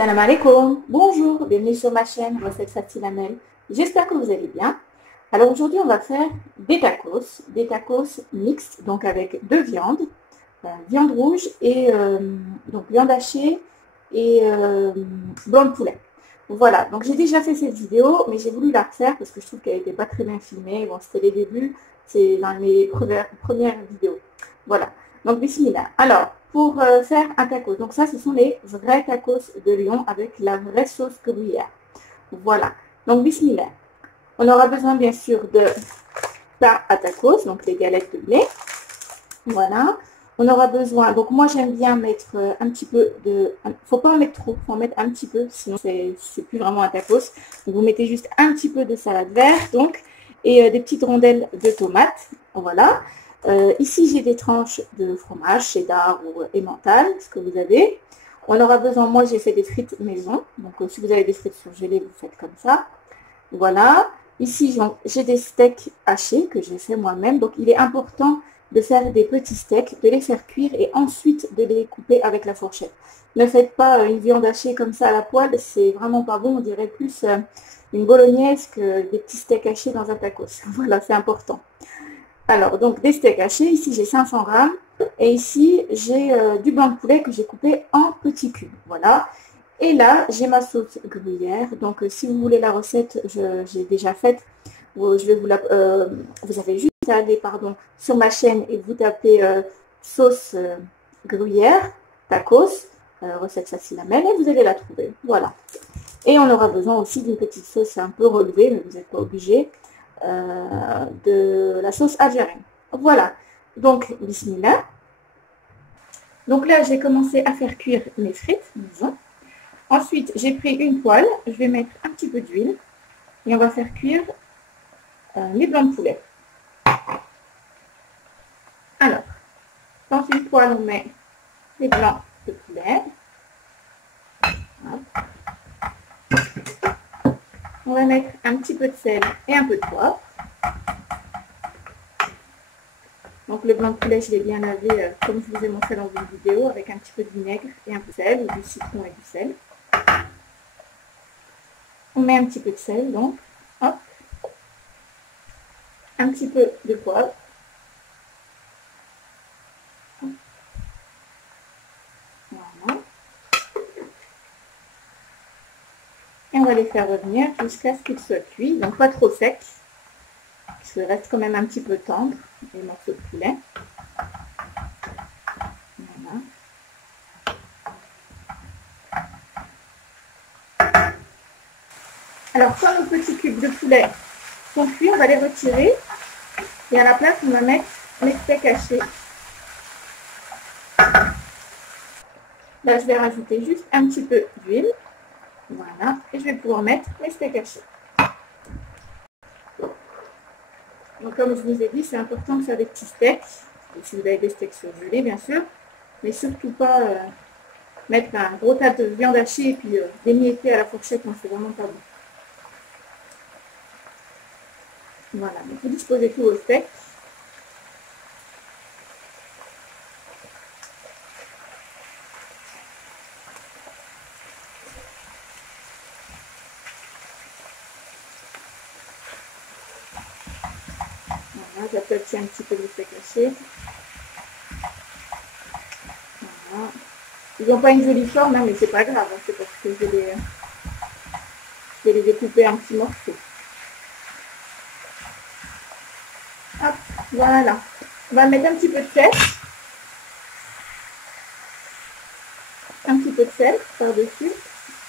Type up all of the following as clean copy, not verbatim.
Salam alaikum, bonjour, bienvenue sur ma chaîne Recettes Faciles Amel. J'espère que vous allez bien. Alors aujourd'hui on va faire des tacos mixtes, donc avec deux viandes, viande rouge et donc viande hachée et blanc de poulet. Voilà, donc j'ai déjà fait cette vidéo, mais j'ai voulu la refaire parce que je trouve qu'elle n'était pas très bien filmée. Bon, c'était les débuts, c'est dans mes premières vidéos. Voilà, donc bismillah. Alors, pour faire un tacos, donc ça, ce sont les vrais tacos de Lyon avec la vraie sauce gruyère. Voilà, donc bismillah. On aura besoin bien sûr de pain à tacos, donc les galettes de blé. Voilà. On aura besoin, donc moi j'aime bien mettre un petit peu de, faut pas en mettre trop, faut en mettre un petit peu, sinon c'est plus vraiment un tacos. Donc vous mettez juste un petit peu de salade verte, donc, et des petites rondelles de tomates, voilà. Ici j'ai des tranches de fromage, cheddar ou emmental, ce que vous avez. On aura besoin, moi j'ai fait des frites maison, donc si vous avez des frites surgelées, vous faites comme ça. Voilà. Ici j'ai des steaks hachés que j'ai fait moi-même, donc il est important de faire des petits steaks, de les faire cuire et ensuite de les couper avec la fourchette. Ne faites pas une viande hachée comme ça à la poêle, c'est vraiment pas bon, on dirait plus une bolognaise que des petits steaks hachés dans un tacos. Voilà, c'est important. Alors, donc des steaks hachés, ici j'ai 500 grammes et ici j'ai du blanc de poulet que j'ai coupé en petits cubes. Voilà. Et là, j'ai ma sauce gruyère. Donc, si vous voulez la recette, j'ai déjà faite. Je vais vous avez juste à aller sur ma chaîne et vous tapez sauce gruyère, tacos, recette facile à mettre et vous allez la trouver. Voilà. Et on aura besoin aussi d'une petite sauce un peu relevée, mais vous n'êtes pas obligé, de la sauce algérienne. Voilà. Donc, bismillah. Donc là, j'ai commencé à faire cuire mes frites, disons. Ensuite, j'ai pris une poêle, je vais mettre un petit peu d'huile et on va faire cuire les blancs de poulet. Alors, dans une poêle, on met les blancs de poulet. On va mettre un petit peu de sel et un peu de poivre. Donc le blanc de poulet, je l'ai bien lavé comme je vous ai montré dans une vidéo avec un petit peu de vinaigre et un peu de sel, ou du citron et du sel. On met un petit peu de sel, donc, hop, un petit peu de poivre, voilà, et on va les faire revenir jusqu'à ce qu'ils soient cuits, donc pas trop secs, qu'ils restent quand même un petit peu tendres, les morceaux de poulet. Voilà. Alors, quand nos petits cubes de poulet sont cuits, on va les retirer et à la place, on va mettre les steaks hachés. Là, je vais rajouter juste un petit peu d'huile. Voilà. Et je vais pouvoir mettre les steaks hachés. Donc, comme je vous ai dit, c'est important de faire des petits steaks. Et si vous avez des steaks surgelés, bien sûr. Mais surtout pas mettre un gros tas de viande hachée et puis d'émietter à la fourchette. Non, c'est vraiment pas bon. Voilà, donc vous disposez tout au steak. Voilà, j'aplatis un petit peu le steak haché. Voilà. Ils n'ont pas une jolie forme, hein, mais c'est pas grave, hein, c'est parce que je vais les découper en petits morceaux. Hop, voilà. On va mettre un petit peu de sel. Un petit peu de sel par-dessus.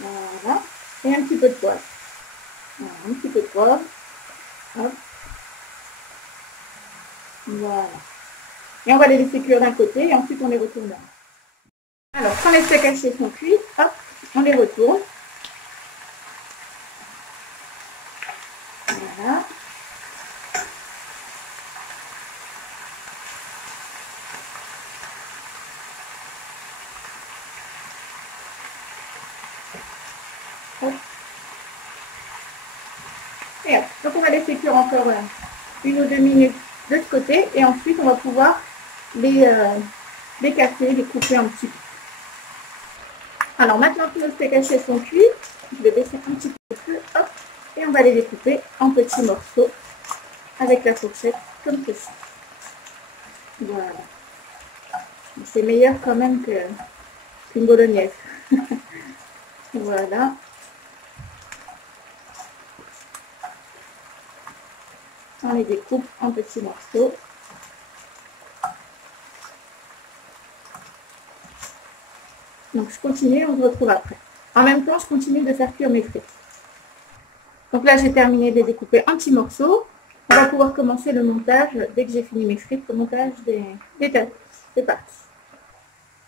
Voilà. Et un petit peu de poivre. Voilà, un petit peu de poivre. Hop. Voilà. Et on va les laisser cuire d'un côté et ensuite on les retourne. Alors, quand les steaks hachés sont cuits, hop, on les retourne. Voilà. Hop. Et hop. Donc on va laisser cuire encore 1 ou 2 minutes de ce côté et ensuite on va pouvoir les casser, les couper en petits bouts. Alors maintenant que nos steaks hachés sont cuits, je vais baisser un petit peu le feu, hop, et on va les découper en petits morceaux avec la fourchette, comme ceci. Voilà. C'est meilleur quand même qu'une bolognaise. Voilà. On les découpe en petits morceaux. Donc je continue, on se retrouve après. En même temps, je continue de faire cuire mes frites. Donc là, j'ai terminé de les découper en petits morceaux. On va pouvoir commencer le montage, dès que j'ai fini mes frites, le montage des tacos. C'est parti.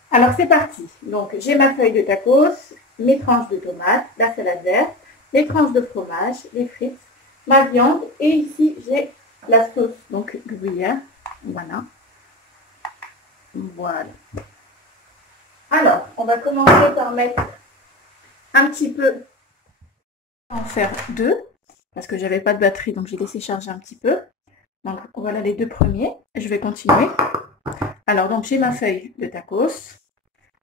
Alors c'est parti. Donc j'ai ma feuille de tacos, mes tranches de tomates, la salade verte, les tranches de fromage, les frites, ma viande et ici j'ai la sauce donc gruyère. Voilà. Voilà. Alors, on va commencer par mettre un petit peu, en faire deux, parce que j'avais pas de batterie, donc j'ai laissé charger un petit peu. Donc voilà les deux premiers. Je vais continuer. Alors donc j'ai ma feuille de tacos,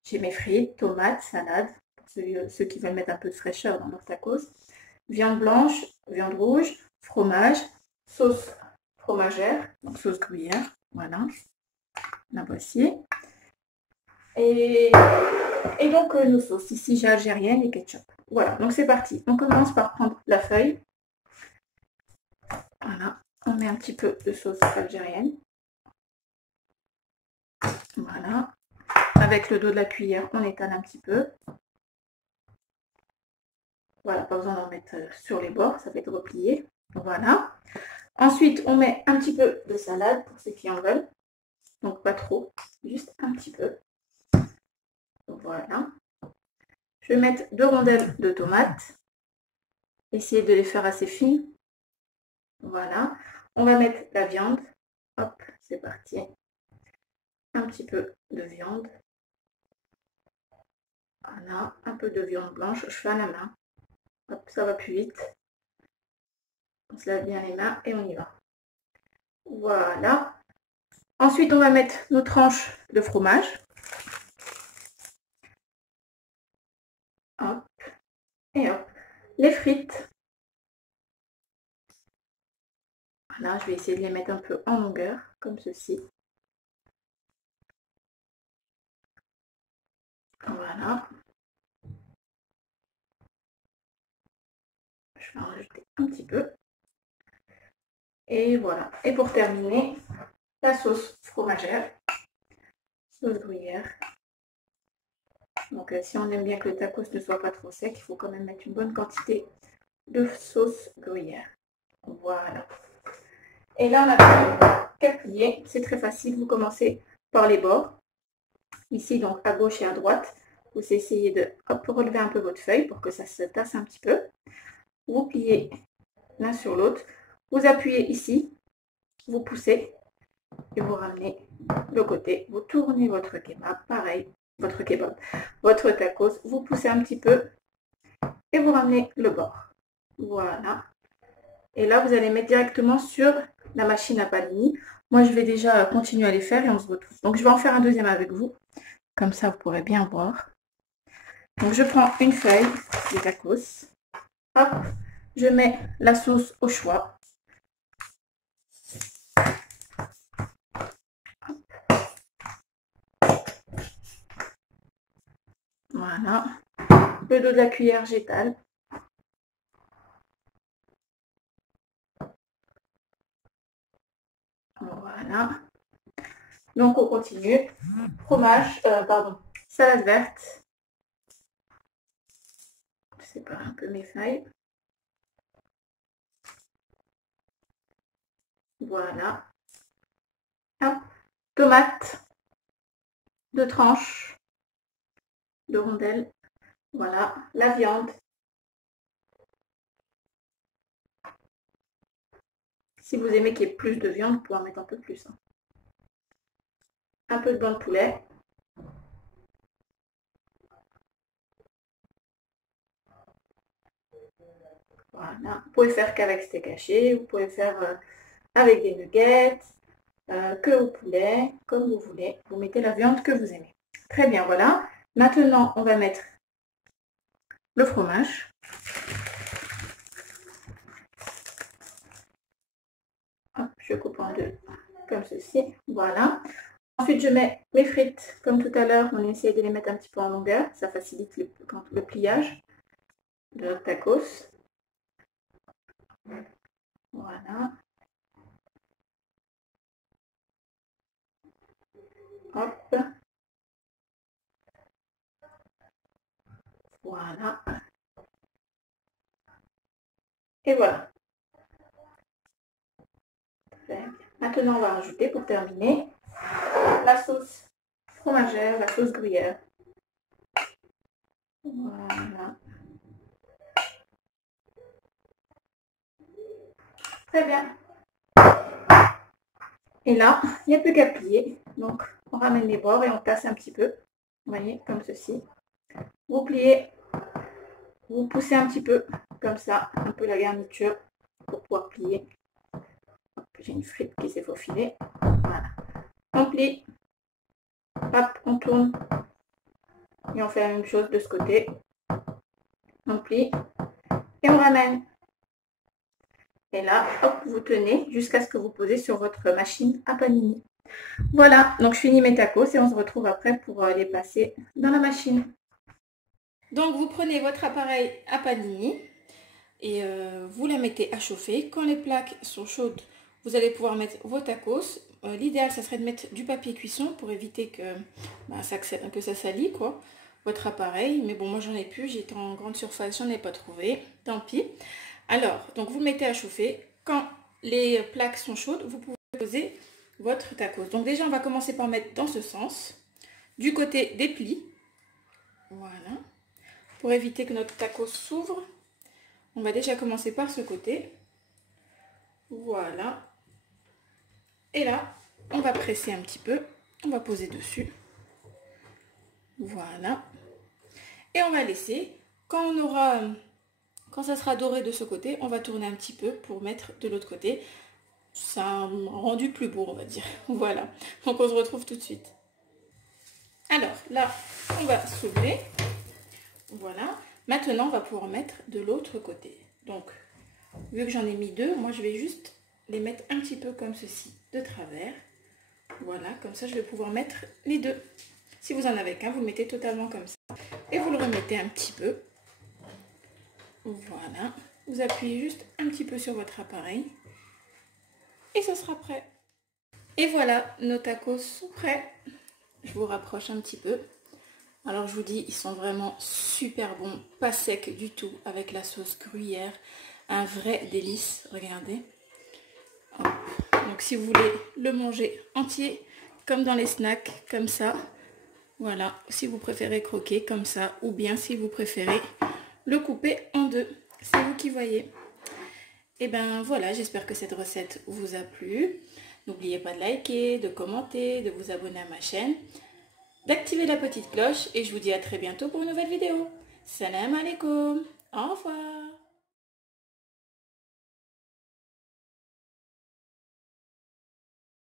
j'ai mes frites, tomates, salade, pour ceux qui veulent mettre un peu de fraîcheur dans leur tacos, viande blanche, viande rouge, fromage, sauce fromagère, donc sauce gruyère, voilà, la voici. Et donc nos sauces, ici j'ai algérienne et ketchup. Voilà, donc c'est parti. On commence par prendre la feuille. Voilà, on met un petit peu de sauce algérienne. Voilà, avec le dos de la cuillère, on étale un petit peu. Voilà, pas besoin d'en mettre sur les bords, ça va être replié. Voilà. Ensuite, on met un petit peu de salade pour ceux qui en veulent. Donc pas trop, juste un petit peu. Voilà. Je vais mettre 2 rondelles de tomates. Essayez de les faire assez fines. Voilà. On va mettre la viande. Hop, c'est parti. Un petit peu de viande. Voilà, un peu de viande blanche. Je fais à la main. Hop, ça va plus vite. On se lave bien les mains et on y va. Voilà. Ensuite, on va mettre nos tranches de fromage. Hop. Et hop. Les frites. Voilà, je vais essayer de les mettre un peu en longueur, comme ceci. Voilà. Je vais en rajouter un petit peu. Et voilà. Et pour terminer, la sauce fromagère. Sauce gruyère. Donc si on aime bien que le tacos ne soit pas trop sec, il faut quand même mettre une bonne quantité de sauce gruyère. Voilà. Et là, on a qu'à plier. C'est très facile. Vous commencez par les bords. Ici, donc à gauche et à droite. Vous essayez de relever un peu votre feuille pour que ça se tasse un petit peu. Vous pliez l'un sur l'autre. Vous appuyez ici. Vous poussez. Et vous ramenez le côté. Vous tournez votre kebab. Pareil. Votre tacos. Vous poussez un petit peu. Et vous ramenez le bord. Voilà. Et là, vous allez mettre directement sur la machine à panini. Moi, je vais déjà continuer à les faire et on se retrouve. Donc, je vais en faire un deuxième avec vous. Comme ça, vous pourrez bien voir. Donc, je prends une feuille de tacos. Hop, je mets la sauce au choix. Hop. Voilà. Le dos de la cuillère, j'étale. Voilà. Donc, on continue. Fromage, salade verte. Je sépare un peu mes feuilles. Voilà. Hop. Tomate. 2 tranches. 2 rondelles. Voilà. La viande. Si vous aimez qu'il y ait plus de viande, vous pouvez en mettre un peu plus. Un peu de blanc de poulet. Voilà. Vous pouvez faire qu'avec steak haché, vous pouvez faire avec des nuggets, que au poulet, comme vous voulez. Vous mettez la viande que vous aimez. Très bien, voilà. Maintenant, on va mettre le fromage. Hop, je coupe en deux comme ceci. Voilà. Ensuite, je mets mes frites. Comme tout à l'heure, on essaie de les mettre un petit peu en longueur. Ça facilite le pliage de notre tacos. Voilà. Hop. Voilà. Et voilà. Maintenant, on va rajouter pour terminer la sauce fromagère, la sauce gruyère. Voilà. Très bien. Et là, il n'y a plus qu'à plier. Donc, on ramène les bords et on casse un petit peu. Vous voyez, comme ceci. Vous pliez, vous poussez un petit peu, comme ça, un peu la garniture pour pouvoir plier. J'ai une frite qui s'est faufilée. Voilà. On plie. Hop, on tourne. Et on fait la même chose de ce côté. On plie. Et on ramène. Et là, hop, vous tenez jusqu'à ce que vous posez sur votre machine à panini. Voilà, donc je finis mes tacos et on se retrouve après pour les passer dans la machine. Donc vous prenez votre appareil à panini et vous la mettez à chauffer. Quand les plaques sont chaudes, vous allez pouvoir mettre vos tacos. L'idéal, ça serait de mettre du papier cuisson pour éviter que ça salit, quoi, votre appareil. Mais bon, moi j'en ai plus, j'étais en grande surface, j'en ai pas trouvé, tant pis. Alors, donc vous mettez à chauffer. Quand les plaques sont chaudes, vous pouvez poser votre tacos. Donc déjà, on va commencer par mettre dans ce sens, du côté des plis. Voilà. Pour éviter que notre tacos s'ouvre, on va déjà commencer par ce côté. Voilà. Et là, on va presser un petit peu. On va poser dessus. Voilà. Et on va laisser. Quand ça sera doré de ce côté, on va tourner un petit peu pour mettre de l'autre côté. Ça a un rendu plus beau, on va dire. Voilà. Donc on se retrouve tout de suite. Alors là, on va soulever. Voilà. Maintenant, on va pouvoir mettre de l'autre côté. Donc, vu que j'en ai mis deux, moi je vais juste les mettre un petit peu comme ceci, de travers. Voilà, comme ça je vais pouvoir mettre les deux. Si vous en avez qu'un, vous le mettez totalement comme ça. Et vous le remettez un petit peu. Voilà. Vous appuyez juste un petit peu sur votre appareil. Et ça sera prêt. Et voilà, nos tacos sont prêts. Je vous rapproche un petit peu. Alors je vous dis, ils sont vraiment super bons, pas secs du tout, avec la sauce gruyère, un vrai délice, regardez. Donc si vous voulez le manger entier, comme dans les snacks, comme ça, voilà. Si vous préférez croquer comme ça, ou bien si vous préférez le couper en deux, c'est vous qui voyez. Et ben voilà, j'espère que cette recette vous a plu. N'oubliez pas de liker, de commenter, de vous abonner à ma chaîne, d'activer la petite cloche et je vous dis à très bientôt pour une nouvelle vidéo. Salam alaikum. Au revoir.